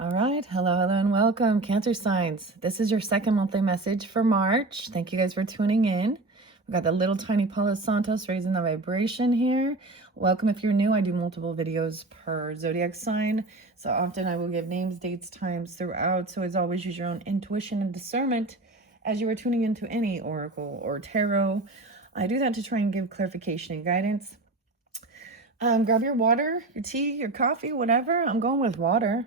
All right. Hello, hello, and welcome, Cancer signs. This is your second monthly message for March. Thank you guys for tuning in. We've got the little tiny Paula Santos raising the vibration here. Welcome if you're new. I do multiple videos per zodiac sign. So often I will give names, dates, times throughout. So as always, use your own intuition and discernment as you are tuning into any oracle or tarot. I do that to try and give clarification and guidance. Grab your water, your tea, your coffee, whatever. I'm going with water.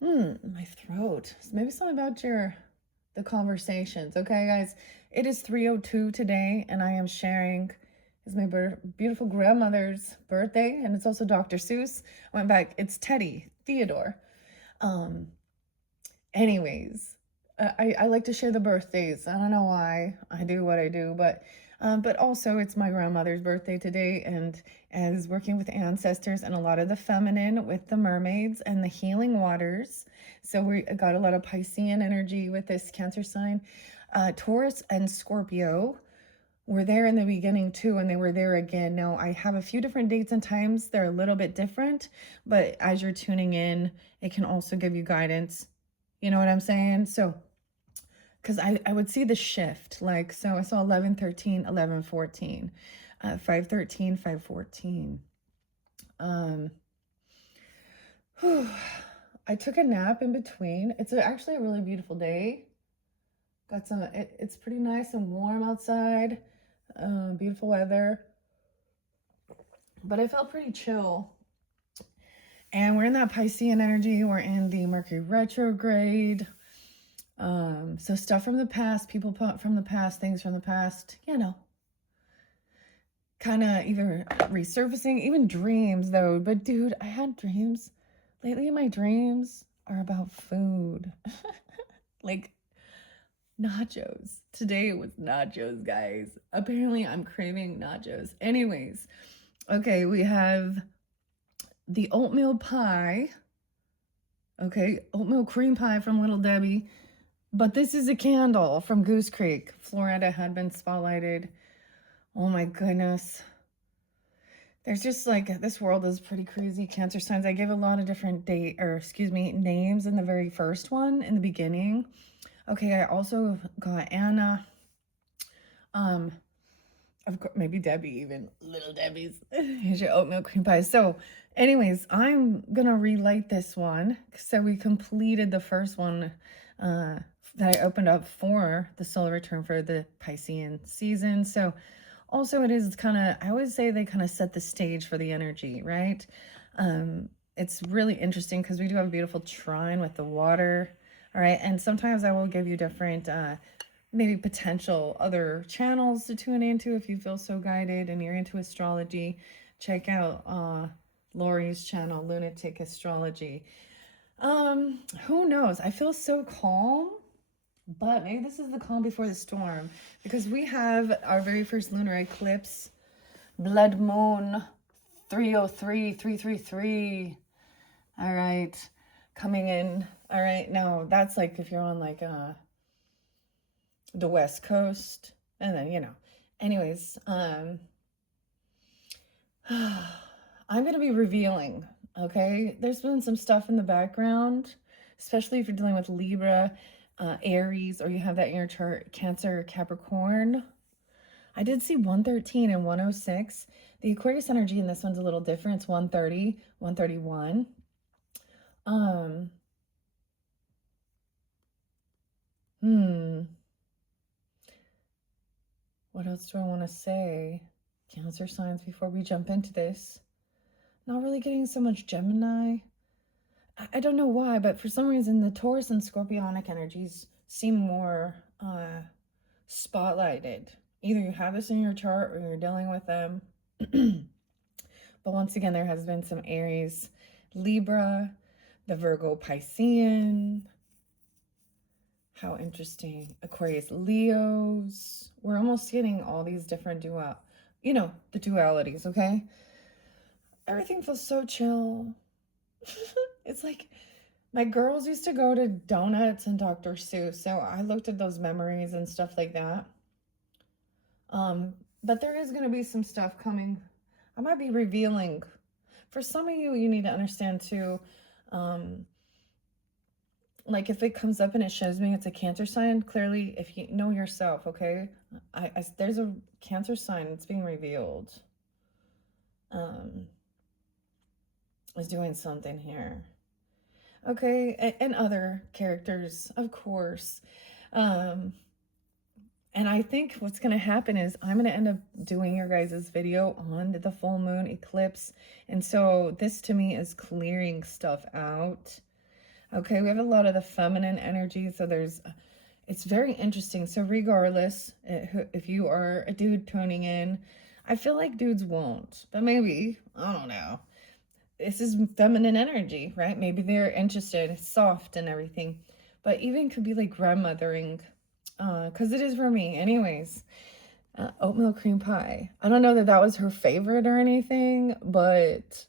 My throat. Maybe something about the conversations. Okay, guys. It is 3:02 today, and I am sharing. It's my beautiful grandmother's birthday, and it's also Dr. Seuss. I went back. It's Teddy Theodore. Um. Anyways, I like to share the birthdays. I don't know why I do what I do, but also it's my grandmother's birthday today, and as working with ancestors and a lot of the feminine with the mermaids and the healing waters. So we got a lot of Piscean energy with this Cancer sign. Taurus and Scorpio were there in the beginning too, and they were there again. Now I have a few different dates and times. They're a little bit different, but as you're tuning in, it can also give you guidance. You know what I'm saying? So because I would see the shift, like, so I saw 11:13, 11:14, 5:13, 5:14. I took a nap in between. It's actually a really beautiful day. Got some, it's pretty nice and warm outside. Beautiful weather. But I felt pretty chill. And we're in that Piscean energy. We're in the Mercury retrograde. So stuff from the past, people from the past, things from the past, kind of even resurfacing, even dreams though. But dude, I had dreams lately. My dreams are about food. Like nachos. Today it was nachos, guys. Apparently I'm craving nachos. Anyways, okay, we have the oatmeal pie. Okay, oatmeal cream pie from Little Debbie. But this is a candle from Goose Creek. Florida had been spotlighted. Oh my goodness. There's just like, this world is pretty crazy. Cancer signs. I gave a lot of different names in the very first one in the beginning. Okay, I also got Anna. Of course, maybe Debbie, even Little Debbie's. Here's your oatmeal cream pie. So anyways, I'm gonna relight this one. So we completed the first one that I opened up for the solar return for the Piscean season. So also it is kind of, I always say they kind of set the stage for the energy, right? It's really interesting because we do have a beautiful trine with the water. All right, and sometimes I will give you different maybe potential other channels to tune into if you feel so guided and you're into astrology. Check out Lori's channel, Lunatic Astrology. Who knows? I feel so calm, but maybe this is the calm before the storm, because we have our very first lunar eclipse, blood moon 303, 333. All right, coming in. All right, now that's like if you're on like the West Coast, and then anyways, I'm gonna be revealing. Okay, there's been some stuff in the background, especially if you're dealing with Libra, Aries, or you have that in your chart, Cancer, Capricorn. I did see 113 and 106. The Aquarius energy in this one's a little different. It's 130, 131. What else do I want to say? Cancer signs before we jump into this. Not really getting so much Gemini. I don't know why, but for some reason the Taurus and Scorpionic energies seem more spotlighted. Either you have this in your chart or you're dealing with them. But once again, there has been some Aries, Libra, the Virgo Piscean. How interesting. Aquarius, Leos. We're almost getting all these different the dualities, okay? Everything feels so chill. It's like my girls used to go to donuts and Dr. Seuss, so I looked at those memories and stuff like that. But there is going to be some stuff coming. I might be revealing. For some of you, you need to understand too, like if it comes up and it shows me it's a Cancer sign, clearly if you know yourself, okay, there's a Cancer sign that's being revealed, is doing something here. Okay, and other characters, of course. And I think what's going to happen is I'm going to end up doing your guys' video on the full moon eclipse. And so this to me is clearing stuff out. Okay, we have a lot of the feminine energy, so it's very interesting. So regardless, if you are a dude tuning in, I feel like dudes won't, but maybe, I don't know. This is feminine energy, right? Maybe they're interested, it's soft and everything, but even could be like grandmothering, because it is for me. Anyways, oatmeal cream pie. I don't know that that was her favorite or anything, but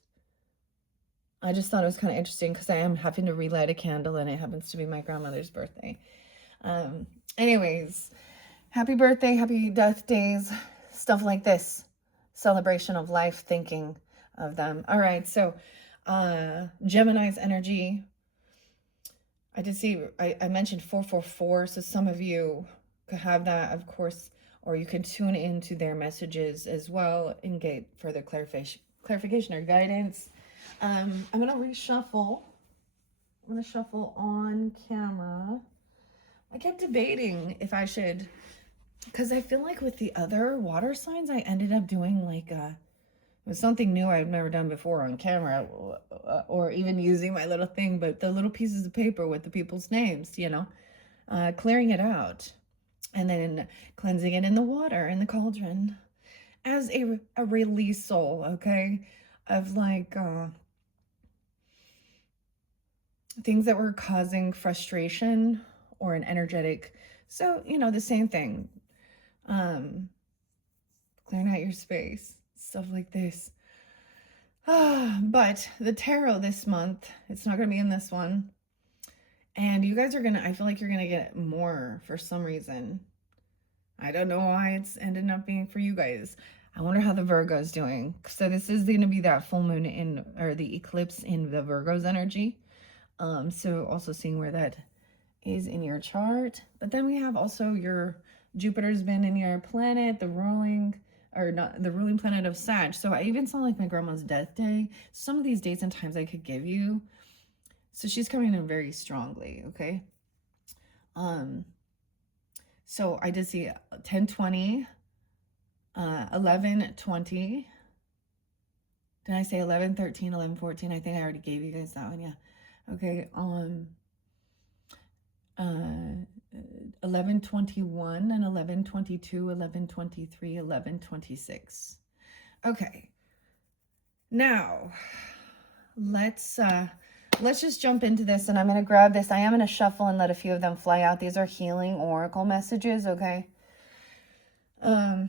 I just thought it was kind of interesting because I am having to relight a candle and it happens to be my grandmother's birthday. Anyways, happy birthday, happy death days, stuff like this. Celebration of life, thinking of them. All right, so Gemini's energy. I did see, I mentioned 444, so some of you could have that, of course, or you can tune into their messages as well and get further clarification or guidance. I'm going to reshuffle. I'm going to shuffle on camera. I kept debating if I should, because I feel like with the other water signs, I ended up doing like it was something new I've never done before on camera, or even using my little thing, but the little pieces of paper with the people's names, you know, clearing it out and then cleansing it in the water, in the cauldron, as a release soul, okay, of like things that were causing frustration or an energetic. So, you know, the same thing. Clearing out your space, stuff like this. But the tarot this month, it's not going to be in this one. And you guys are going to, I feel like you're going to get more for some reason. I don't know why it's ended up being for you guys. I wonder how the Virgo's doing. So this is going to be that full moon in, or the eclipse in the Virgo's energy. So also seeing where that is in your chart. But then we have also your Jupiter's been in your planet, the ruling, or not, the ruling planet of Sag. So I even saw like my grandma's death day. Some of these dates and times I could give you. So she's coming in very strongly, okay? So I did see 1020, 1120. Did I say 11, 13, 11, 14? I think I already gave you guys that one, yeah. Okay, 1121 and 1122, 1123, 1126. Okay. Now, let's just jump into this, and I'm going to grab this. I am going to shuffle and let a few of them fly out. These are healing oracle messages, okay? You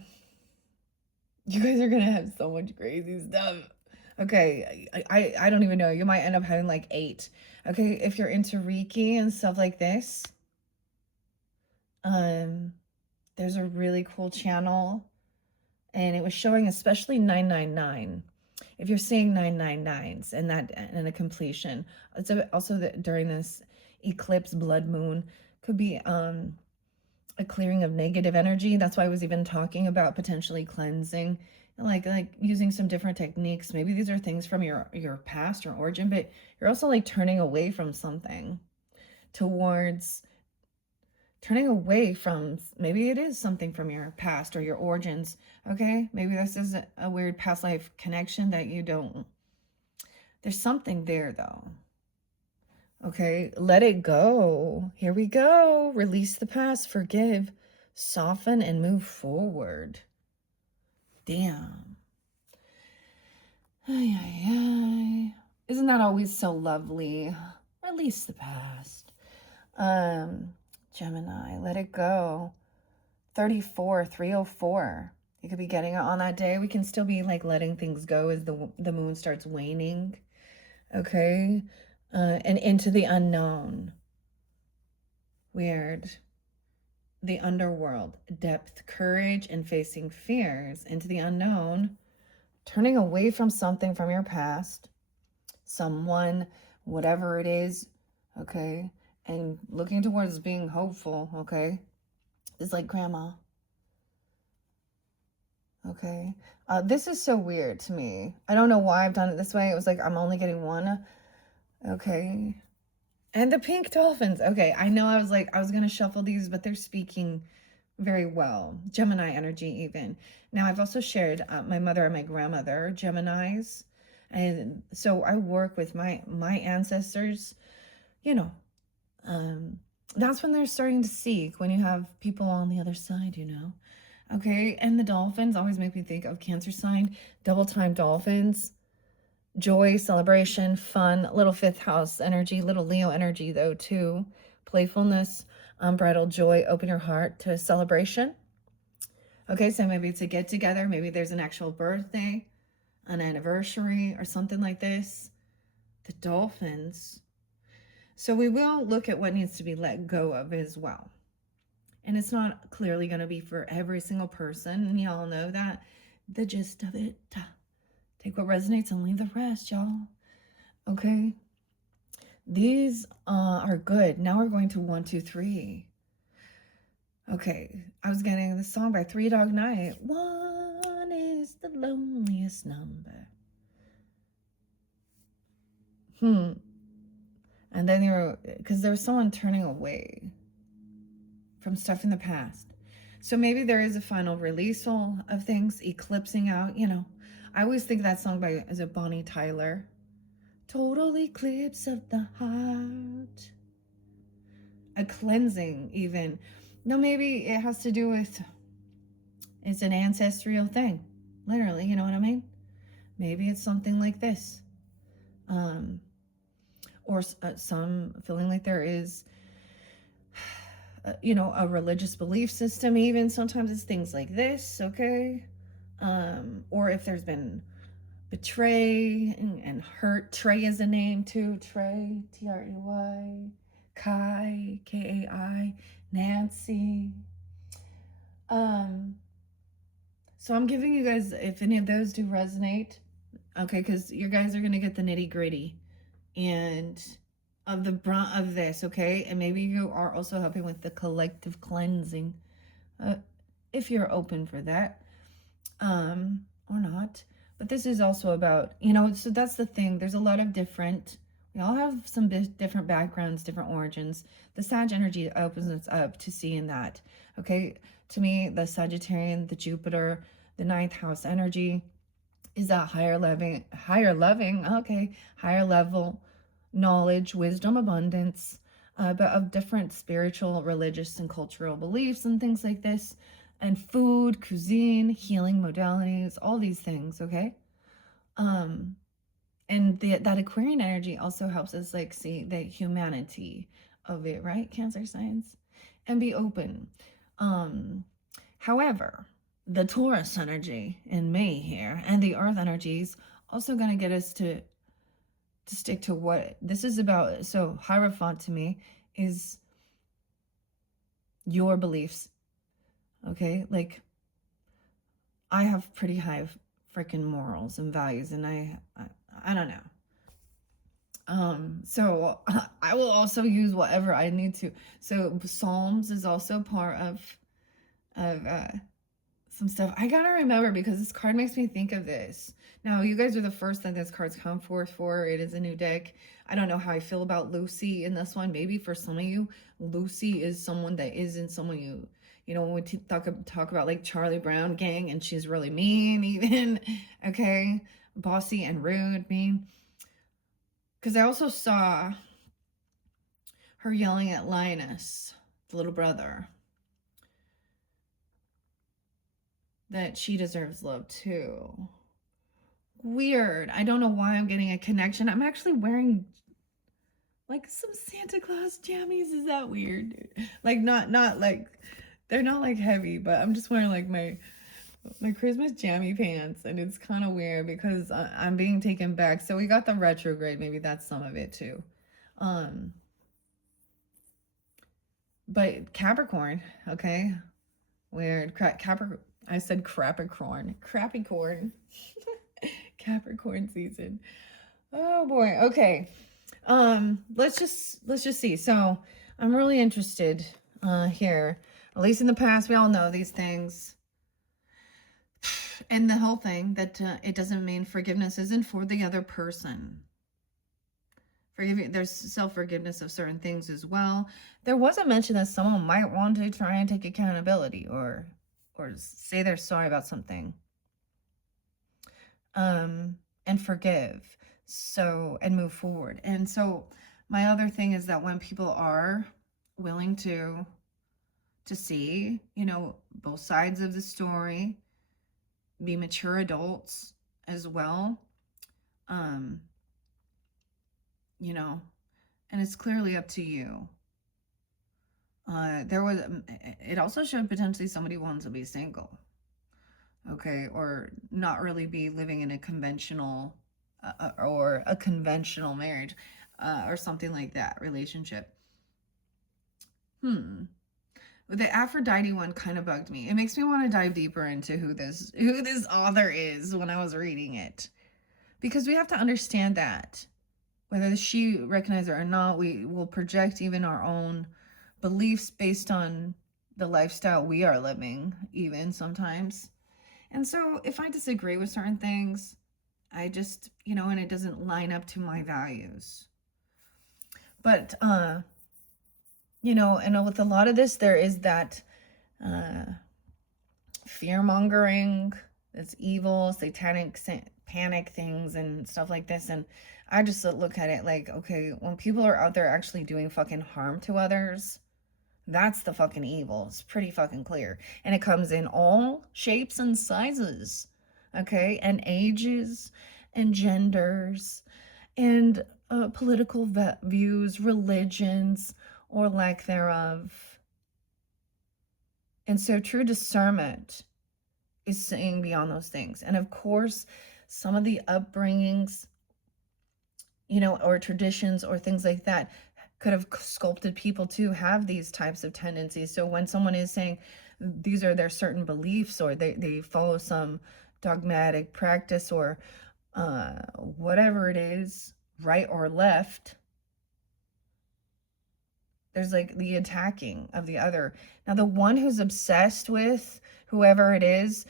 guys are going to have so much crazy stuff. Okay, I don't even know. You might end up having like 8. Okay, if you're into Reiki and stuff like this, there's a really cool channel, and it was showing especially 999. If you're seeing 999s and that and a completion, it's also that during this eclipse, blood moon could be a clearing of negative energy. That's why I was even talking about potentially cleansing, like using some different techniques. Maybe these are things from your past or origin, but you're also like turning away from something towards turning away from, maybe it is something from your past or your origins, okay? Maybe this is a weird past life connection that you don't, there's something there though. Okay, let it go. Here we go. Release the past, forgive, soften, and move forward. Damn. Ay, ay, ay. Isn't that always so lovely? Release the past. Gemini, let it go. 34, 304. You could be getting it on that day. We can still be like letting things go as the moon starts waning. Okay. And into the unknown. Weird. The underworld. Depth, courage, and facing fears. Into the unknown. Turning away from something from your past. Someone, whatever it is. Okay. and looking towards being hopeful, okay? It's like grandma, okay? This is so weird to me. I don't know why I've done it this way. It was like I'm only getting one, okay? And the pink dolphins. Okay, I know I was going to shuffle these, but they're speaking very well. Gemini energy even. Now, I've also shared my mother and my grandmother, Geminis. And so I work with my ancestors, you know. That's when they're starting to seek, when you have people on the other side, you know. Okay, and the dolphins always make me think of Cancer sign, double time dolphins. Joy, celebration, fun, little fifth house energy, little Leo energy though too. Playfulness, unbridled joy, open your heart to a celebration. Okay, so maybe it's a get together, maybe there's an actual birthday, an anniversary, or something like this. The dolphins. So we will look at what needs to be let go of as well. And it's not clearly going to be for every single person, and y'all know that. The gist of it. Take what resonates and leave the rest, y'all. Okay? These are good. Now we're going to 1, 2, 3. Okay, I was getting this song by Three Dog Night. 1 is the loneliest number. And then because there was someone turning away from stuff in the past. So maybe there is a final release of things, eclipsing out, you know. I always think that song is it Bonnie Tyler? Total eclipse of the heart. A cleansing even. No, maybe it has to do with, it's an ancestral thing. Literally, you know what I mean? Maybe it's something like this. Or some feeling like there is, you know, a religious belief system even. Sometimes it's things like this, okay? Or if there's been betray and hurt. Trey is a name too. Trey, Trey. Kai, Kai. Nancy. So I'm giving you guys, if any of those do resonate, okay, because you guys are going to get the nitty gritty and of the brunt of this, okay? And maybe you are also helping with the collective cleansing, if you're open for that, or not. But this is also about, you know, so that's the thing. There's a lot of different, we all have some different backgrounds, different origins. The Sag energy opens us up to seeing that, okay? To me, the Sagittarian, the Jupiter, the 9th house energy is that higher level knowledge, wisdom, abundance, but of different spiritual, religious, and cultural beliefs and things like this, and food, cuisine, healing modalities, all these things, okay? And that Aquarian energy also helps us like see the humanity of it, right? Cancer signs, and be open. However, the Taurus energy in May here and the Earth energies also going to get us to stick to what this is about. So Hierophant to me is your beliefs. Okay, like I have pretty high freaking morals and values, and I don't know. So I will also use whatever I need to. So Psalms is also part of some stuff. I gotta remember because this card makes me think of this. Now, you guys are the first that this card's come forth for. It is a new deck. I don't know how I feel about Lucy in this one. Maybe for some of you, Lucy is someone that isn't someone you know, when we talk about like Charlie Brown gang and she's really mean even, okay? Bossy and rude, mean. Because I also saw her yelling at Linus, the little brother, that she deserves love too. Weird. I don't know why I'm getting a connection. I'm actually wearing like some Santa Claus jammies. Is that weird? Like not like, they're not like heavy, but I'm just wearing like my Christmas jammy pants, and it's kind of weird because I'm being taken back. So we got the retrograde. Maybe that's some of it too. But Capricorn, okay, weird. Capricorn. I said Capricorn. Crappy corn. Capricorn season. Oh boy. Okay. Let's just see. So I'm really interested here. At least in the past, we all know these things. And the whole thing that it doesn't mean forgiveness isn't for the other person. There's self-forgiveness of certain things as well. There was a mention that someone might want to try and take accountability or say they're sorry about something. And forgive. So, and move forward. And so my other thing is that when people are willing to see, both sides of the story, be mature adults as well, and it's clearly up to you. It also showed potentially somebody wants to be single, okay, or not really be living in a conventional or a conventional marriage or something like that relationship. The Aphrodite one kind of bugged me. It makes me want to dive deeper into who this author is when I was reading it, because we have to understand that whether she recognizes it or not, we will project even our own beliefs based on the lifestyle we are living, even sometimes. And so if I disagree with certain things, I just, and it doesn't line up to my values. But, and with a lot of this, there is that fear-mongering, that's evil, satanic, panic things and stuff like this. And I just look at it like, okay, when people are out there actually doing fucking harm to others, that's the fucking evil. It's pretty fucking clear. And it comes in all shapes and sizes, okay? And ages and genders and political views, religions, or lack thereof. And so true discernment is seeing beyond those things. And of course, some of the upbringings, or traditions or things like that could have sculpted people to have these types of tendencies. So when someone is saying these are their certain beliefs, or they follow some dogmatic practice, or whatever it is, right or left, there's like the attacking of the other. Now, the one who's obsessed with whoever it is,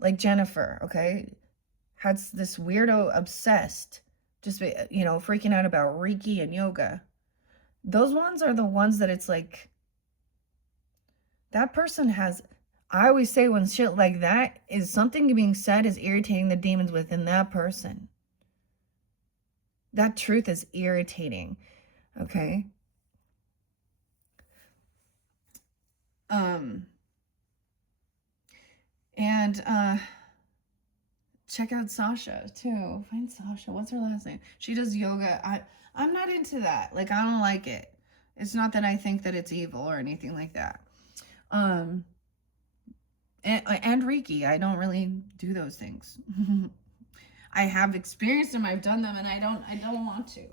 like Jennifer, okay, had this weirdo obsessed, just, freaking out about Reiki and yoga. Those ones are the ones that it's like, that person has, I always say when shit like that is something being said is irritating the demons within that person. That truth is irritating, okay? And check out Sasha too. Find Sasha. What's her last name? She does yoga. I'm not into that. Like, I don't like it. It's not that I think that it's evil or anything like that. And Reiki. I don't really do those things. I have experienced them. I've done them, and I don't want to.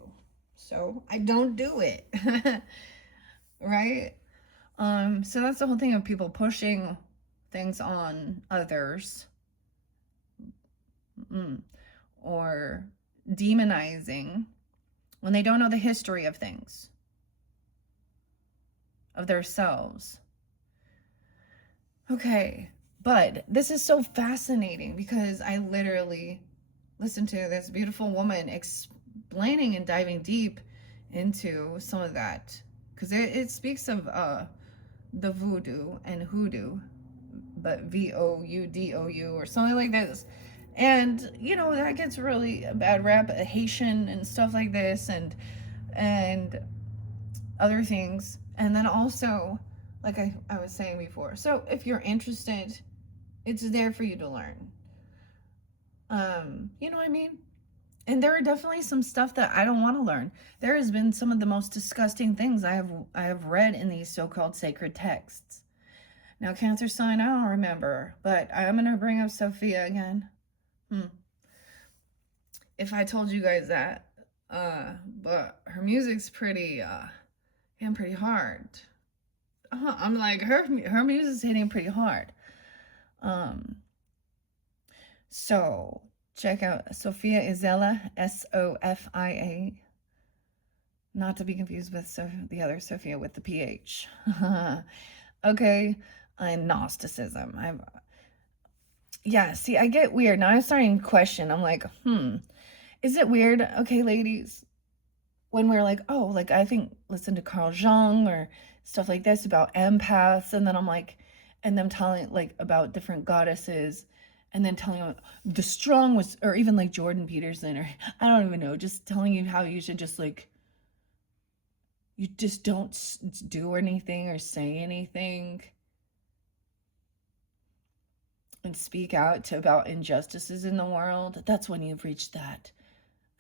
So I don't do it. Right? So that's the whole thing of people pushing things on others, or demonizing when they don't know the history of things, of themselves. Okay, but this is so fascinating because I literally listened to this beautiful woman explaining and diving deep into some of that, because it speaks of the voodoo and hoodoo, but VOUDOU or something like this. And that gets really a bad rap, Haitian and stuff like this, and other things. And then also, like I was saying before, so if you're interested, it's there for you to learn. You know what I mean? And there are definitely some stuff that I don't want to learn. There has been some of the most disgusting things I have read in these so-called sacred texts. Now, Cancer sign, I don't remember, but I'm going to bring up Sophia again. If I told you guys that, but her music's pretty hard. I'm like, her music's hitting pretty hard. So check out Sofia Isela, Sofia. Not to be confused with the other Sophia with the PH. Okay, I'm Gnosticism. Yeah, see, I get weird. Now I'm starting to question. I'm like, is it weird? Okay, ladies, when we're like, oh, like I think listen to Carl Jung or stuff like this about empaths, and then I'm like, and them telling like about different goddesses, and then telling you the strong was, or even like Jordan Peterson, or I don't even know, just telling you how you should just like, you just don't do anything or say anything and speak out to about injustices in the world. That's when you've reached that.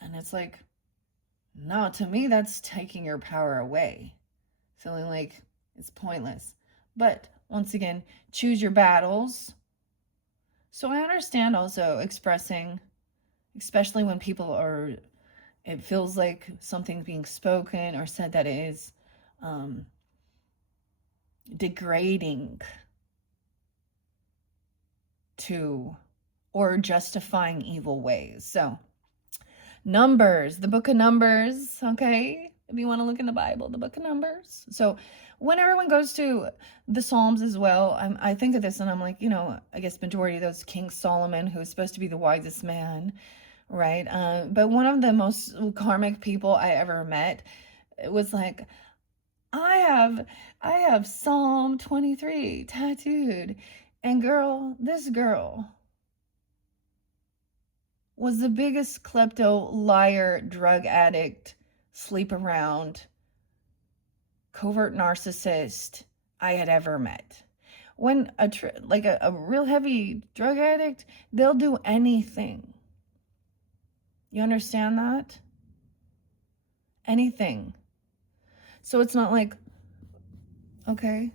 And it's like, no, to me, that's taking your power away. Feeling like it's pointless. But once again, choose your battles. So I understand also expressing, especially when people are, it feels like something's being spoken or said that is degrading to or justifying evil ways. So Numbers, the book of Numbers, okay? If you want to look in the Bible, the book of Numbers. So when everyone goes to the Psalms as well, I think of this and I'm like, you know, I guess majority of those King Solomon, who is supposed to be the wisest man, right? But one of the most karmic people I ever met, it was like, I have Psalm 23 tattooed. And girl, this girl was the biggest klepto, liar, drug addict, sleep around, covert narcissist I had ever met. When a real heavy drug addict, they'll do anything. You understand that? Anything. So it's not like, okay,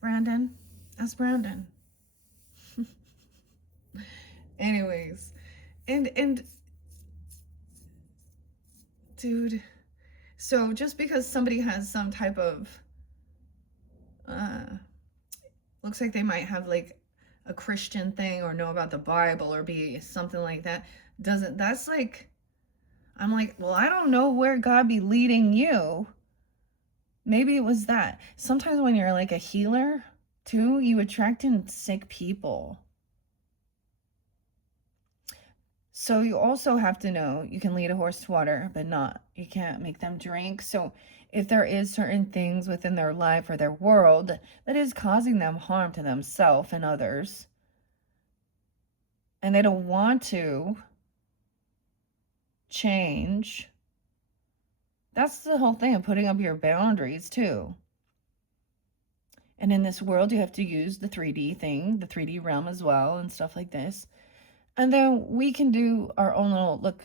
Brandon, that's Brandon. Anyways, and dude, so just because somebody has some type of looks like they might have like a Christian thing or know about the Bible or be something like that, that's like, I'm like, well, I don't know where God be leading you. Maybe it was that. Sometimes when you're like a healer too, you attract in sick people. So you also have to know you can lead a horse to water, but you can't make them drink. So if there is certain things within their life or their world that is causing them harm to themselves and others, and they don't want to change, that's the whole thing of putting up your boundaries too. And in this world, you have to use the 3D thing, the 3D realm as well, and stuff like this. And then we can do our own little look.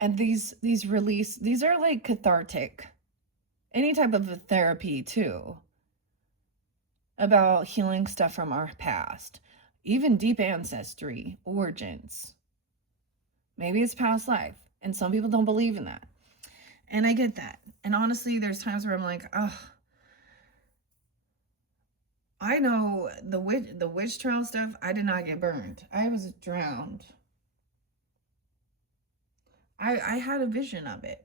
And these are like cathartic. Any type of a therapy too. About healing stuff from our past. Even deep ancestry, origins. Maybe it's past life. And some people don't believe in that. And I get that. And honestly, there's times where I'm like, oh, I know the witch trial stuff, I did not get burned. I was drowned. I had a vision of it.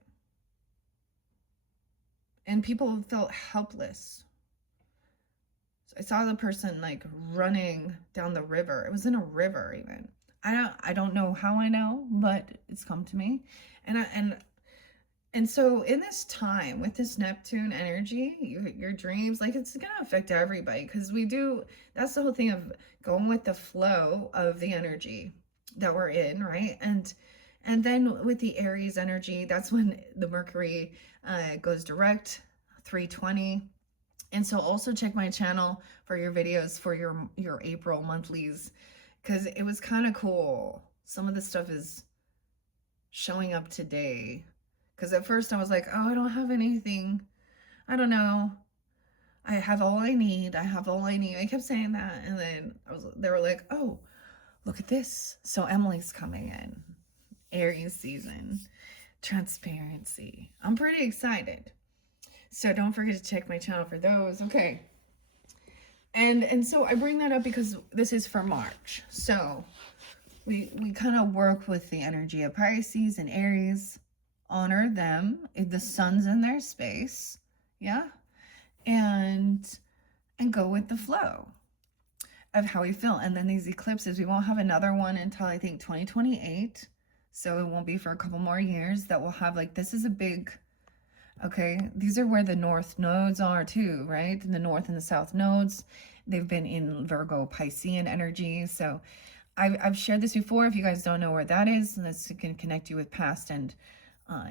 And people felt helpless. So I saw the person like running down the river. It was in a river even. I don't know how I know, but it's come to me. And so in this time with this Neptune energy, your dreams, like it's going to affect everybody because that's the whole thing of going with the flow of the energy that we're in, right? And then with the Aries energy, that's when the Mercury goes direct, 320. And so also check my channel for your videos for your April monthlies because it was kind of cool. Some of the stuff is showing up today. Because at first I was like, oh, I don't have anything. I don't know. I have all I need. I have all I need. I kept saying that. And then they were like, oh, look at this. So Emily's coming in. Aries season. Transparency. I'm pretty excited. So don't forget to check my channel for those. Okay. And so I bring that up because this is for March. So we kind of work with the energy of Pisces and Aries honor them. The sun's in their space. Yeah. And go with the flow of how we feel. And then these eclipses, we won't have another one until I think 2028. So it won't be for a couple more years that we'll have, like, this is a big, okay, these are where the north nodes are too, right? And the north and the south nodes, they've been in Virgo Piscean energy. So I've shared this before. If you guys don't know where that is, this can connect you with past and,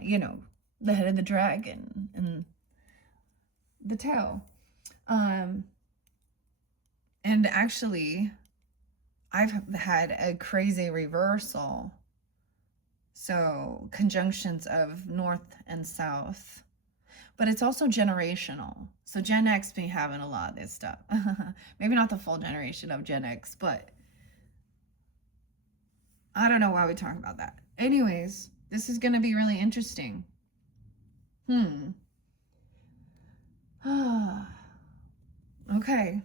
you know, the head of the dragon and the tail. And actually, I've had a crazy reversal. So conjunctions of north and south, but it's also generational. So Gen X be having a lot of this stuff. Maybe not the full generation of Gen X, but I don't know why we talk about that. Anyways, this is going to be really interesting. Okay,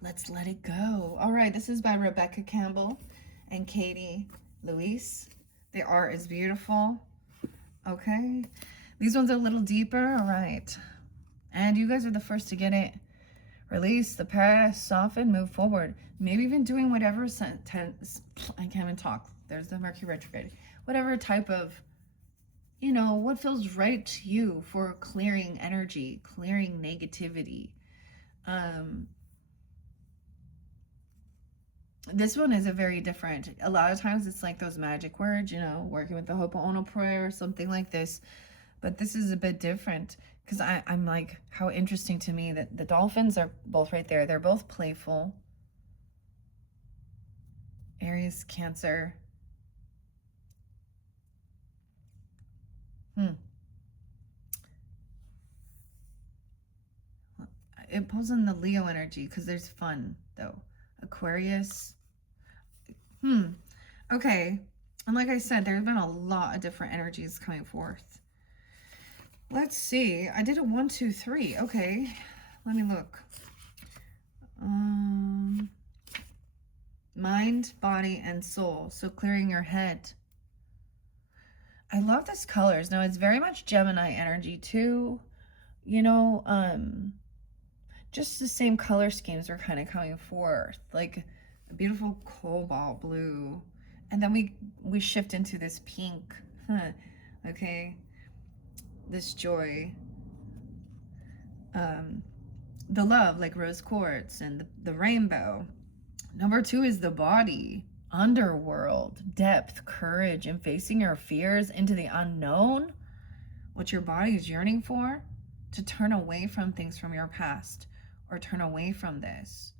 let's let it go. All right, this is by Rebecca Campbell and Katie Louise. The art is beautiful. Okay, these ones are a little deeper. All right, and you guys are the first to get it. Release the past, soften, move forward. Maybe even doing whatever sentence, I can't even talk. There's the Mercury retrograde. Whatever type of, you know, what feels right to you for clearing energy, clearing negativity. This one is a very different, a lot of times it's like those magic words, you know, working with the Ho'oponopono prayer or something like this. But this is a bit different because I'm like, how interesting to me that the dolphins are both right there. They're both playful. Aries, Cancer. It pulls in the Leo energy because there's fun, though. Aquarius. Okay. And like I said, there's been a lot of different energies coming forth. Let's see. I did a 1, 2, 3. Okay. Let me look. Mind, body, and soul. So clearing your head. I love this colors. Now, it's very much Gemini energy, too. You know, just the same color schemes are kind of coming forth. Like a beautiful cobalt blue. And then we shift into this pink. Okay. This joy. The love, like rose quartz and the rainbow. Number 2 is the body. Underworld, depth, courage, and facing your fears into the unknown. What your body is yearning for. To turn away from things from your past. Or turn away from this.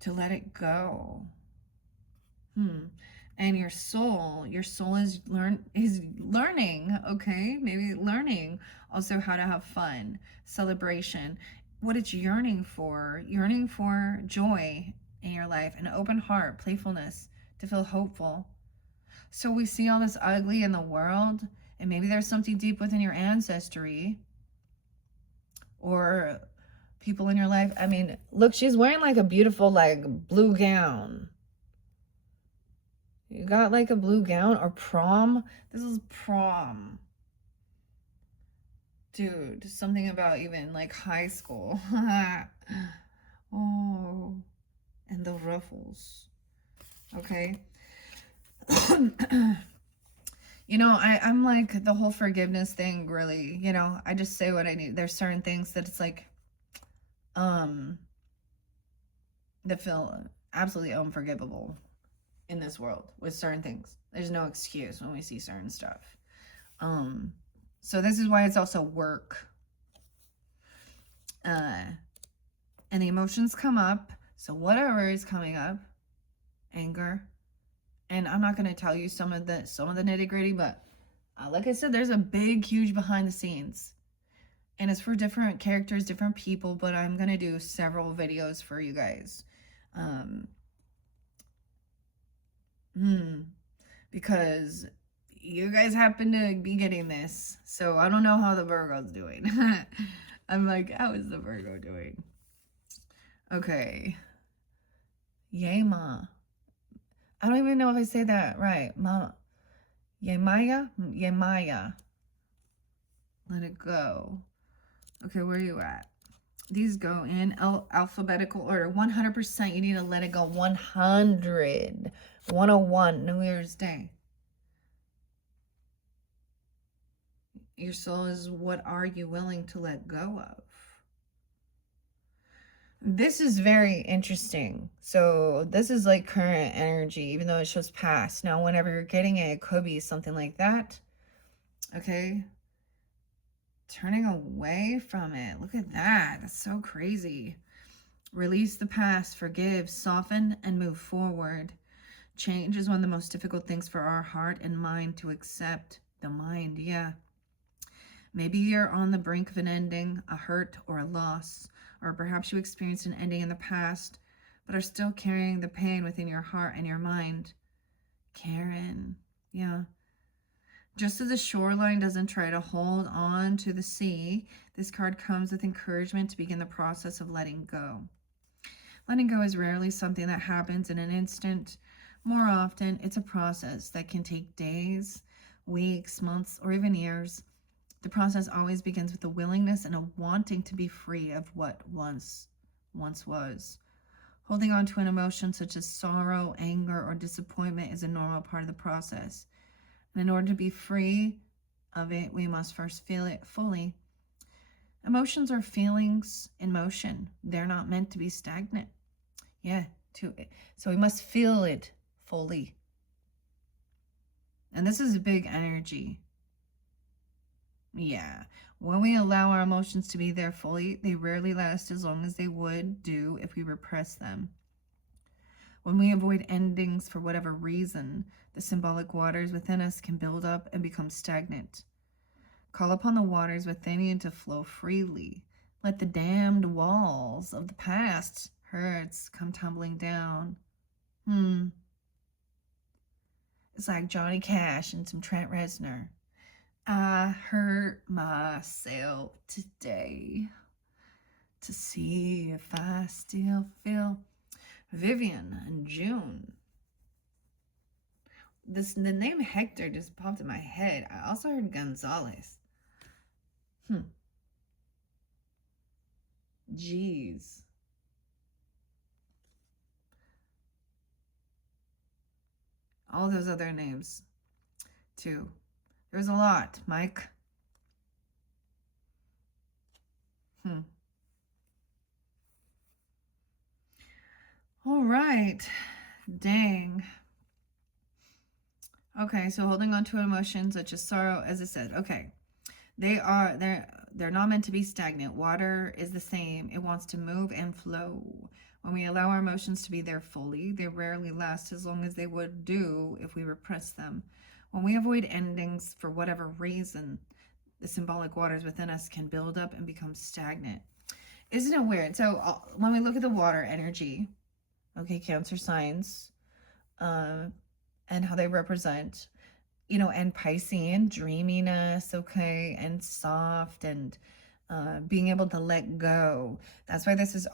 To let it go. And your soul is learning, okay? Maybe learning also how to have fun, celebration, what it's yearning for joy in your life, an open heart, playfulness, to feel hopeful. So we see all this ugly in the world, and maybe there's something deep within your ancestry or people in your life. I mean, look, she's wearing like a beautiful like blue gown. You got like a blue gown or prom? This is prom. Dude, something about even like high school. Oh, and the ruffles. Okay. You know, I'm like the whole forgiveness thing really, you know, I just say what I need. There's certain things that it's like, that feel absolutely unforgivable in this world with certain things. There's no excuse when we see certain stuff. So this is why it's also work. And the emotions come up. So whatever is coming up, anger. And I'm not going to tell you some of the nitty gritty, but like I said, there's a big, huge behind the scenes. And it's for different characters, different people, but I'm going to do several videos for you guys. Because you guys happen to be getting this. So I don't know how the Virgo's doing. I'm like, how is the Virgo doing? Okay. Yay, Ma. I don't even know if I say that right. Ma. Yemaya? Yemaya. Let it go. Okay, where are you at? These go in alphabetical order. 100%. You need to let it go. 100. 101. New Year's Day. Your soul is, what are you willing to let go of? This is very interesting. So this is like current energy, even though it shows past. Now, whenever you're getting it, it could be something like that. Okay. Turning away from it. Look at that. That's so crazy. Release the past, forgive, soften, and move forward. Change is one of the most difficult things for our heart and mind to accept. The mind, yeah. Maybe you're on the brink of an ending, a hurt, or a loss. Or perhaps you experienced an ending in the past, but are still carrying the pain within your heart and your mind. Karen, yeah. Just as the shoreline doesn't try to hold on to the sea, this card comes with encouragement to begin the process of letting go. Letting go is rarely something that happens in an instant. More often, it's a process that can take days, weeks, months, or even years. The process always begins with a willingness and a wanting to be free of what once was. Holding on to an emotion such as sorrow, anger, or disappointment is a normal part of the process. And in order to be free of it, we must first feel it fully. Emotions are feelings in motion. They're not meant to be stagnant. Yeah, so we must feel it fully. And this is a big energy. Yeah, when we allow our emotions to be there fully, they rarely last as long as they would do if we repress them. When we avoid endings for whatever reason, the symbolic waters within us can build up and become stagnant. Call upon the waters within you to flow freely. Let the damned walls of the past hurts come tumbling down. It's like Johnny Cash and some Trent Reznor. I hurt myself today to see if I still feel. Vivian and June. The name Hector just popped in my head. I also heard Gonzalez. Jeez. All those other names, too. There's a lot, Mike. All right. Dang. Okay, so holding on to emotions such as sorrow, as I said, okay. They're not meant to be stagnant. Water is the same. It wants to move and flow. When we allow our emotions to be there fully, they rarely last as long as they would do if we repress them. When we avoid endings for whatever reason, the symbolic waters within us can build up and become stagnant. Isn't it weird? So when we look at the water energy, okay, Cancer signs, and how they represent, and Piscean, dreaminess, okay, and soft, and being able to let go. That's why this is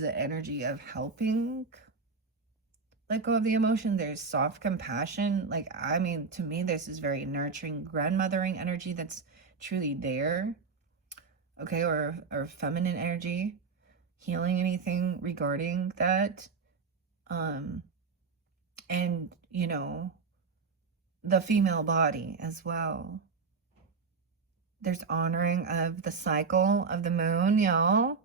the energy of helping let go of the emotion. There's soft compassion. To me, this is very nurturing, grandmothering energy that's truly there, okay, or feminine energy, healing anything regarding that. And, the female body as well. There's honoring of the cycle of the moon, y'all.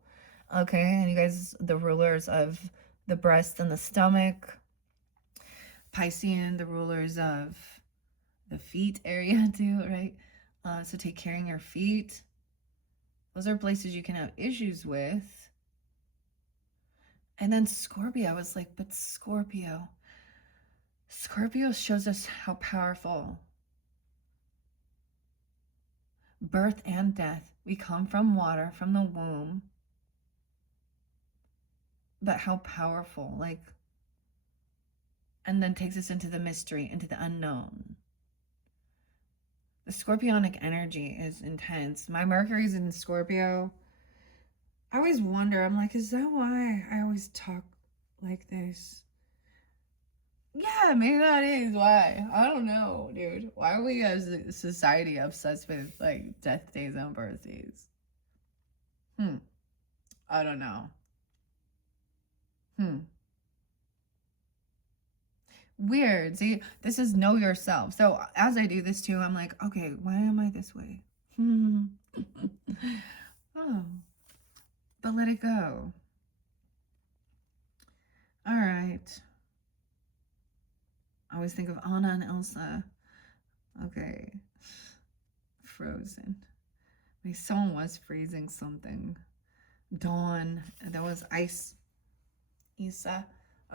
Okay, and you guys, the rulers of the breast and the stomach. Piscean, the rulers of the feet area too, right? So take care of your feet. Those are places you can have issues with. And then Scorpio, I was like, but Scorpio shows us how powerful birth and death. We come from water, from the womb. But how powerful, and then takes us into the mystery, into the unknown. The Scorpionic energy is intense. My Mercury's in Scorpio. I always wonder, I'm like, is that why I always talk like this? Yeah, maybe that is why. I don't know, dude. Why are we as a society obsessed with like death days and birthdays? I don't know. Hmm. Weird. See, this is know yourself. So as I do this too, I'm like, okay, why am I this way? Oh, but let it go. All right. I always think of Anna and Elsa. Okay. Frozen. My someone was freezing something. Dawn. That was ice. Isa.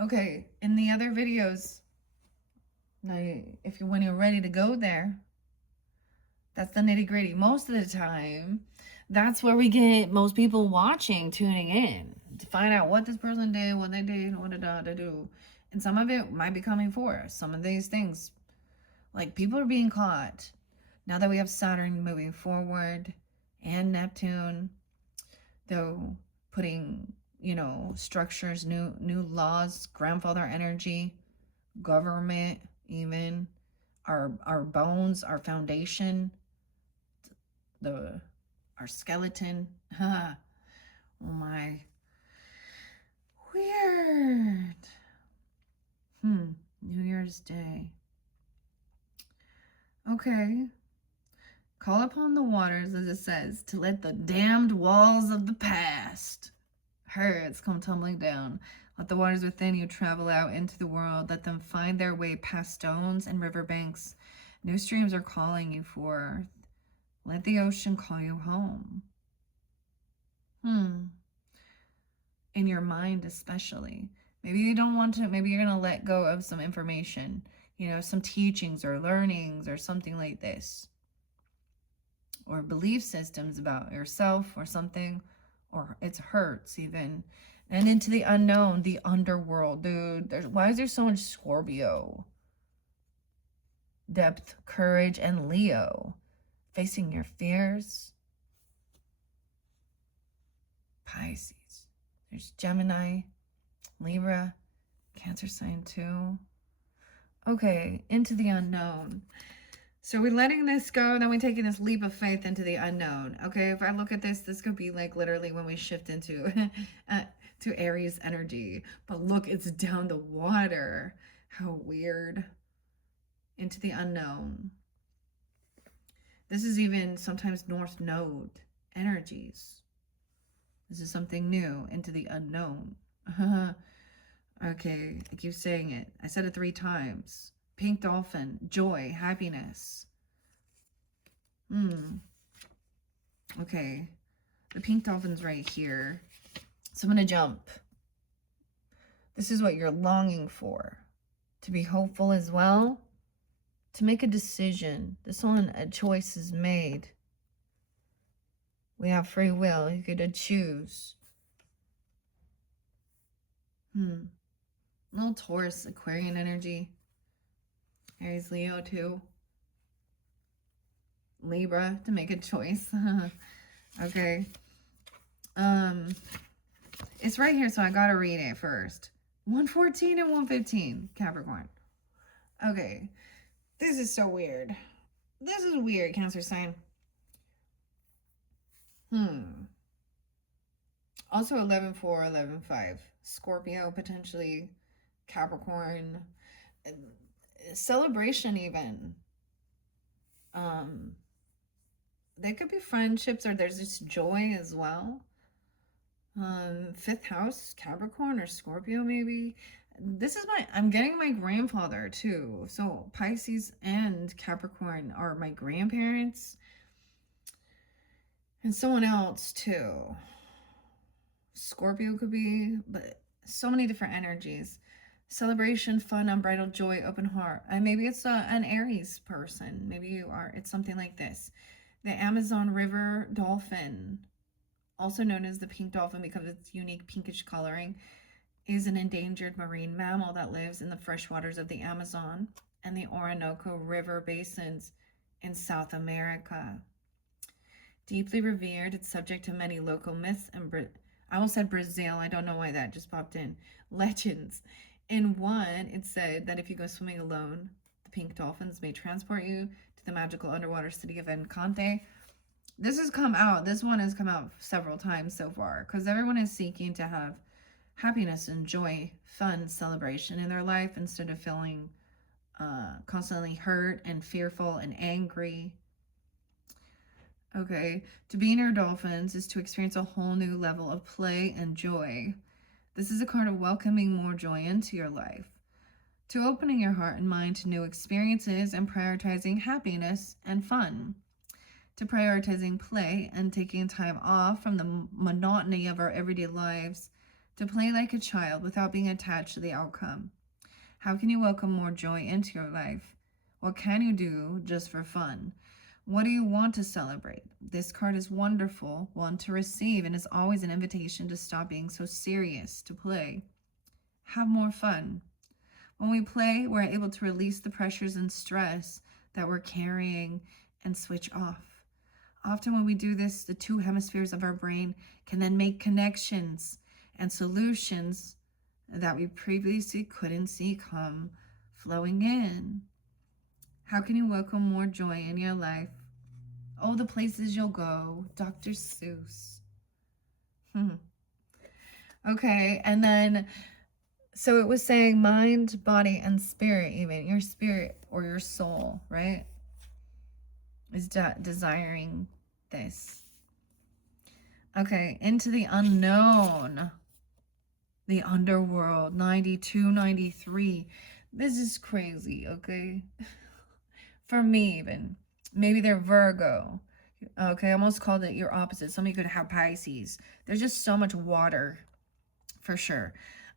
Okay. In the other videos, now if you when you're ready to go there, that's the nitty gritty. Most of the time, that's where we get most people watching, tuning in to find out what this person did, what they did, what they do. And some of it might be coming for us. Some of these things, like people are being caught. Now that we have Saturn moving forward and Neptune, though putting, structures, new laws, grandfather energy, government, even our bones, our foundation, the our skeleton. Oh my. Weird. New Year's Day. Okay. Call upon the waters, as it says, to let the damned walls of the past, herds, come tumbling down. Let the waters within you travel out into the world. Let them find their way past stones and riverbanks. New streams are calling you forth. Let the ocean call you home. In your mind, especially. Maybe you don't want to, maybe you're going to let go of some information, some teachings or learnings or something like this. Or belief systems about yourself or something, or it's hurts even. And into the unknown, the underworld, dude. Why is there so much Scorpio? Depth, courage, and Leo. Facing your fears. Pisces. There's Gemini, Libra, Cancer sign too. Okay, into the unknown. So we're letting this go, and then we're taking this leap of faith into the unknown. Okay, if I look at this could be like literally when we shift into to Aries energy. But look, it's down the water. How weird. Into the unknown. This is even sometimes North Node energies. This is something new, into the unknown. Okay, I keep saying it. I said it 3 times. Pink dolphin, joy, happiness. Okay, the pink dolphin's right here. So I'm going to jump. This is what you're longing for. To be hopeful as well. To make a decision. This one, a choice is made. We have free will. You get to choose. Little Taurus, Aquarian energy. Aries, Leo too. Libra, to make a choice. Okay. It's right here, so I gotta read it first. 114 and 115, Capricorn. Okay. This is so weird. This is weird, Cancer sign. Also 11-4, 11-5. Scorpio, potentially Capricorn. Celebration even. They could be friendships, or there's just joy as well. 5th house, Capricorn or Scorpio maybe. This is I'm getting my grandfather too. So Pisces and Capricorn are my grandparents. And someone else too. Scorpio could be, but so many different energies. Celebration, fun, unbridled joy, open heart. And maybe it's an Aries person. Maybe you are. It's something like this. The Amazon River dolphin, also known as the pink dolphin because of its unique pinkish coloring, is an endangered marine mammal that lives in the freshwaters of the Amazon and the Orinoco River basins in South America. Deeply revered, it's subject to many local myths and I almost said Brazil. I don't know why that just popped in. Legends. In one, it said that if you go swimming alone, the pink dolphins may transport you to the magical underwater city of Encante. This one has come out several times so far because everyone is seeking to have happiness and joy, fun, celebration in their life instead of feeling constantly hurt and fearful and angry. Okay, to be near dolphins is to experience a whole new level of play and joy. This is a card of welcoming more joy into your life, to opening your heart and mind to new experiences and prioritizing happiness and fun, to prioritizing play and taking time off from the monotony of our everyday lives, to play like a child without being attached to the outcome. How can you welcome more joy into your life? What can you do just for fun? What do you want to celebrate? This card is wonderful, one to receive, and is always an invitation to stop being so serious, to play. Have more fun. When we play, we're able to release the pressures and stress that we're carrying and switch off. Often when we do this, the two hemispheres of our brain can then make connections and solutions that we previously couldn't see come flowing in. How can you welcome more joy in your life? Oh, the places you'll go. Dr. Seuss. Okay, and then, so it was saying mind, body, and spirit even. Your spirit or your soul, right? Is desiring this. Okay, into the unknown. The underworld, 92, 93. This is crazy, okay? For me, even. Maybe they're Virgo. Okay, I almost called it your opposite. Some of you could have Pisces. There's just so much water, for sure.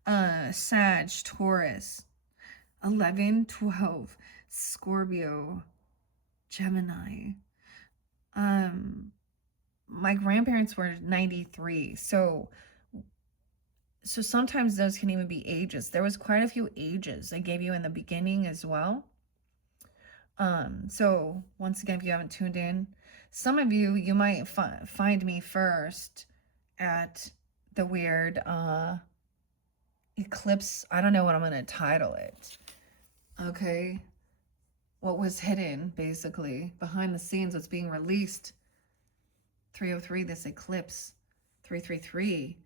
Sag, Taurus, 11, 12, Scorpio, Gemini. My grandparents were 93, so sometimes those can even be ages. There was quite a few ages I gave you in the beginning as well. So once again, if you haven't tuned in, some of you might find me first at the weird eclipse. I don't know what I'm going to title it. Okay. What was hidden, basically, behind the scenes, what's being released. 303, this eclipse. 333.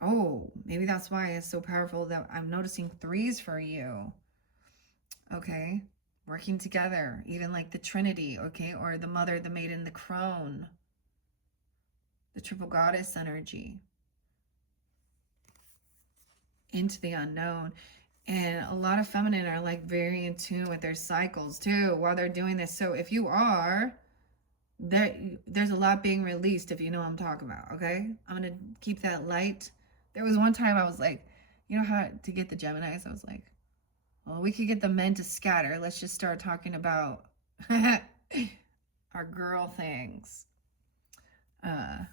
Oh, maybe that's why it's so powerful that I'm noticing threes for you. Okay. Working together, even like the Trinity, okay? Or the Mother, the Maiden, the Crone. The Triple Goddess energy. Into the unknown. And a lot of feminine are like very in tune with their cycles too while they're doing this. So if you are, there's a lot being released if you know what I'm talking about, okay? I'm going to keep that light. There was one time I was like, you know how to get the Geminis? I was like, well, we could get the men to scatter. Let's just start talking about our girl things that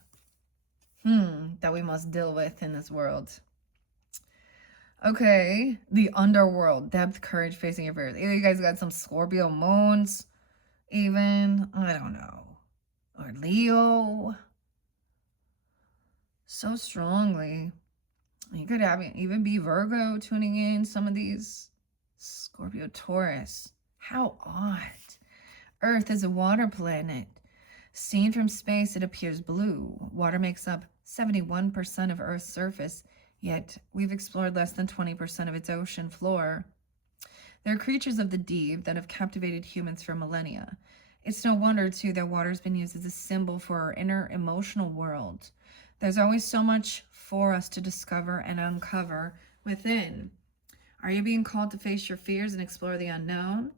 we must deal with in this world. Okay, the underworld, depth, courage, facing your fears. Either you guys got some Scorpio moons, even, I don't know, or Leo, so strongly. You could have even be Virgo tuning in, some of these. Scorpio, Taurus. How odd. Earth is a water planet. Seen from space, it appears blue. Water makes up 71% of Earth's surface, yet we've explored less than 20% of its ocean floor. There are creatures of the deep that have captivated humans for millennia. It's no wonder, too, that water has been used as a symbol for our inner emotional world. There's always so much for us to discover and uncover within. Are you being called to face your fears and explore the unknown?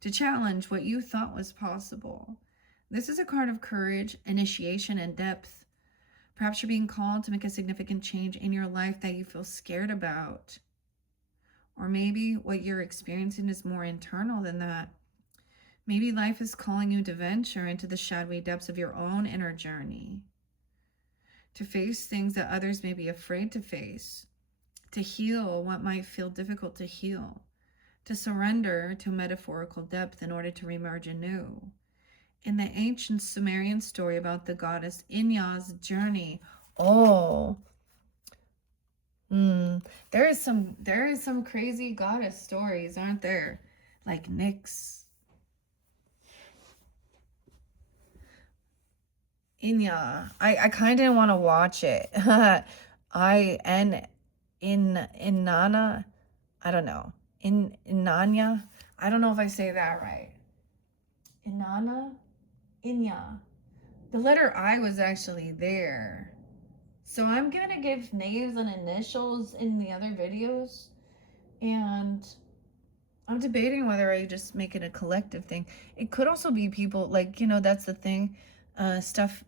To challenge what you thought was possible? This is a card of courage, initiation, and depth. Perhaps you're being called to make a significant change in your life that you feel scared about. Or maybe what you're experiencing is more internal than that. Maybe life is calling you to venture into the shadowy depths of your own inner journey. To face things that others may be afraid to face. To heal what might feel difficult to heal. To surrender to metaphorical depth in order to reemerge anew. In the ancient Sumerian story about the goddess Inya's journey, Hmm. There is some crazy goddess stories, aren't there? Like Nyx, Inya. I kind of want to watch it. I and in Inanna, I don't know. In Inanya, I don't know if I say that right. Inanna, Inya. The letter I was actually there. So I'm gonna give names and initials in the other videos, and I'm debating whether I just make it a collective thing. It could also be people like, that's the thing, stuff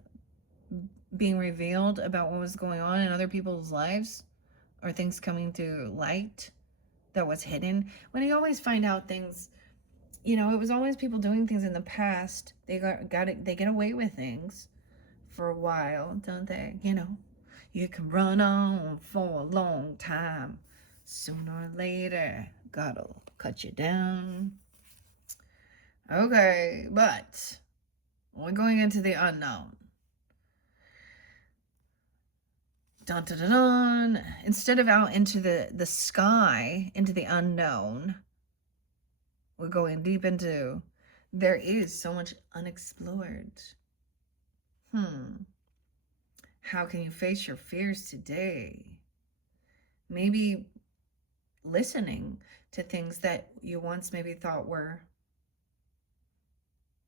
being revealed about what was going on in other people's lives, or things coming to light that was hidden. When you always find out things, it was always people doing things in the past. They got it. They get away with things for a while, don't they? You can run on for a long time. Sooner or later, God'll cut you down. Okay, but we're going into the unknown. Dun, dun, dun, dun. Instead of out into the sky, into the unknown, we're going deep into, there is so much unexplored. How can you face your fears today? Maybe listening to things that you once maybe thought were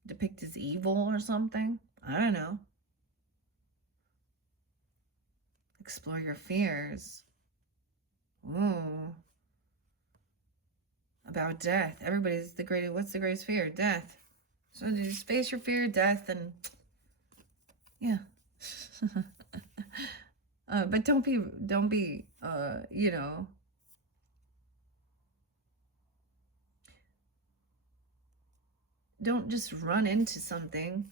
depicted as evil or something. I don't know. Explore your fears. Ooh. About death. Everybody's what's the greatest fear? Death. So just face your fear of death, and yeah. But don't be, don't just run into something,